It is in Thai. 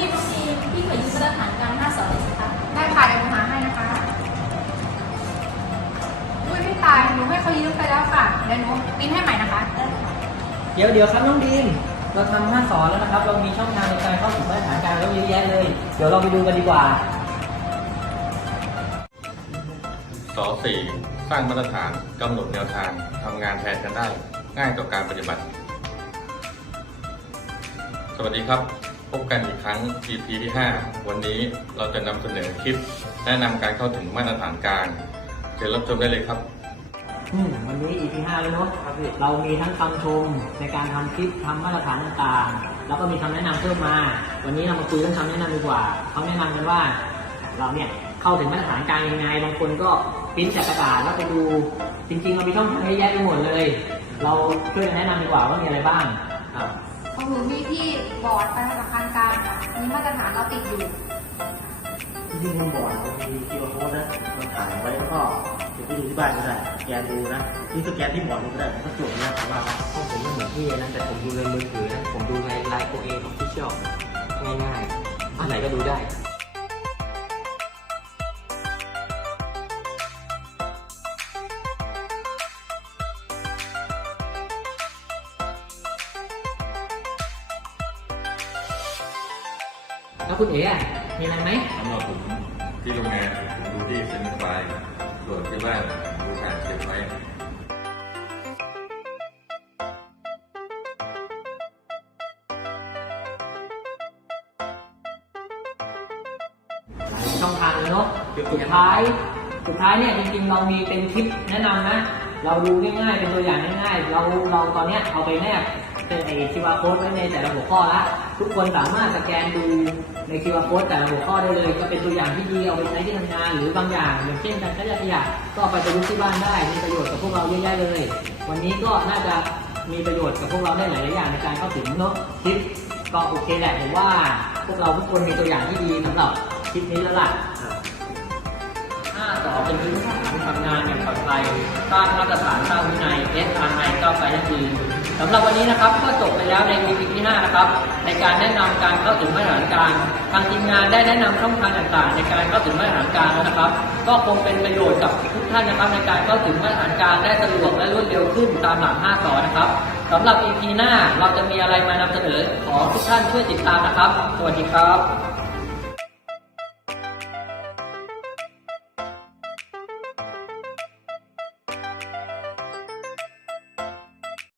ดีน้องดีมพี่ขอยืมมาตรฐานการห้าสอนหน่อยสิคะได้ค่ะเดี๋ยวหนูหาให้นะคะ อุ้ยพี่ตาย หนูให้เขายืมไปแล้วค่ะ เดี๋ยวหนูปริ้นให้ใหม่นะคะ เดี๋ยวเดี๋ยวครับน้องดีมเราทำห้าสอนแล้วนะครับ เรามีช่องทางในการเข้าถึงมาตรฐานการแล้วเยอะแยะเลย เดี๋ยวเราไปดูกันดีกว่า สอสี่สร้างมาตรฐานกำหนดแนวทางทำงานแทนกันได้ ง่ายต่อการปฏิบัติ สวัสดีครับ พบกันอีกครั้ง EP ที่ 5 วันนี้เราจะนำเสนอคลิป แนะนำการเข้าถึงมาตรฐานกลางเชิญรับชมได้เลยครับ อืมวันนี้ EP 5แล้วเนาะเรามีทั้งคำชมในการทำคลิปทำมาตรฐานต่างๆ แล้วก็มีคำแนะนำเพิ่มมา วันนี้เรามาคุยเรื่องคำแนะนำดีกว่าเขาแนะนำกันว่า เราเนี่ยเข้าถึงมาตรฐานกลางยังไง บางคนก็ปริ้นจากกระดาษแล้วไปดู จริงๆเรามีช่องทางเยอะแยะไปหมดเลย เราช่วยกันแนะนำดีกว่าว่ามีอะไรบ้าง หนูมีที่บอร์ดไปธนาคารกลางค่ะมีมาตรฐานเราติดอยู่ ที่ที่มันบอร์ดมันมีคิวโค้ดนะมันถ่ายไว้แล้วก็เดี๋ยวไปดูที่บ้านก็ได้สแกนดูนะนี่สแกนที่บอร์ดดูก็ได้มันก็จบนะผมว่าะของผมไม่เหมือนพี่นะแต่ผมดูในมือถือนะผมดูในไลน์โคเอของพี่เชี่ยวง่ายๆอันไหนก็ดูได้ แล้วคุณเอ๋อะมีอะไรไหมสำหรับผมที่โรงงานผมดูที่เซ็นไฟล์ส่วนที่บ้านดูผ่านเก็บไว้ช่องทางเลยเนาะสุดท้ายสุดท้ายเนี่ยจริงๆเรามีเป็นคลิปแนะนำนะ เราดูง่ายๆเป็นตัวอย่างง่ายๆ เราเราตอนเนี้ยเอาไปแนบเป็น ไอคิวอาร์โค้ดไว้ในแต่ละหัวข้อละทุกคนสามารถสแกนดูในคิวอาร์โค้ดแต่ละหัวข้อได้เลย ก็เป็นตัวอย่างที่ดีเอาไปใช้ที่ทำงาน หรือบางอย่างอย่างเช่นการใช้ขยะก็ไปประยุกต์ที่บ้านได้มีประโยชน์กับพวกเราเยอะแยะเลย วันนี้ก็น่าจะมีประโยชน์กับพวกเราได้หลายๆอย่างในการเข้าถึงเนาะคลิปก็โอเคแหละผมว่าพวกเราทุกคนมีตัวอย่างที่ดีสำหรับคลิปนี้แล้วล่ะห้าต่อเป็นพื้นฐานทำงานอย่างปลอดภัยสร้างมาตรฐานสร้างวินัย SRI ก้าวไปยั่งยืน สำหรับวันนี้นะครับก็จบไปแล้วใน EP ที่ 5 นะครับ ในการแนะนำการเข้าถึงมาตรฐานกางทางทีมงานได้แนะนำช่องทางต่างๆ ในการเข้าถึงมาตรฐานกางแล้วนะครับ ก็คงเป็นประโยชน์กับทุกท่านนะครับ ในการเข้าถึงมาตรฐานกางได้สะดวกและรวดเร็วขึ้นตามหลัก5สอนนะครับสำหรับ EP หน้าเราจะมีอะไรมานำเสนอขอทุกท่านช่วยติดตามนะครับ สวัสดีครับ